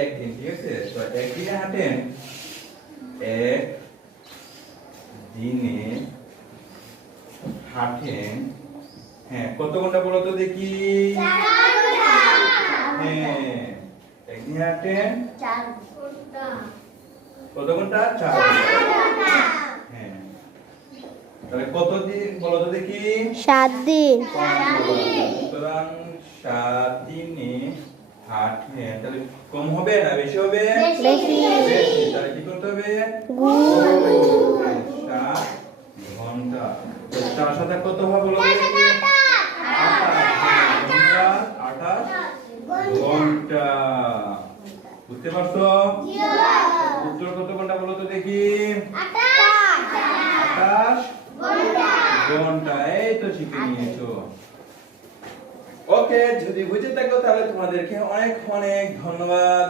একদিন, ঠিক আছে? তো একদিনে হাঁটেন, এক দিনে হাঁটেন, হ্যাঁ কত ঘন্টা বলো তো দেখি? হ্যাঁ, একদিনে হাঁটেন 4 ঘন্টা। কত ঘন্টা? 4 ঘন্টা। হ্যাঁ, তাহলে কত দিন বলো তো দেখি? 7 দিন। সুতরাং 7 দিনে হাঁটলে তাহলে কম হবে না বেশি হবে? বেশি। বেশি। তাহলে কি করতে হবে? 7 ঘন্টা। তো 4 সাথে কত হবে বলো দেখি? 28 ঘন্টা। বুঝতে পারছো? উত্তর কত ঘন্টা বলো তো দেখি? 28 ঘন্টা। এই তো শিখে নিয়েছো। ওকে, যদি বুঝে থাকো তাহলে তোমাদেরকে অনেক অনেক ধন্যবাদ।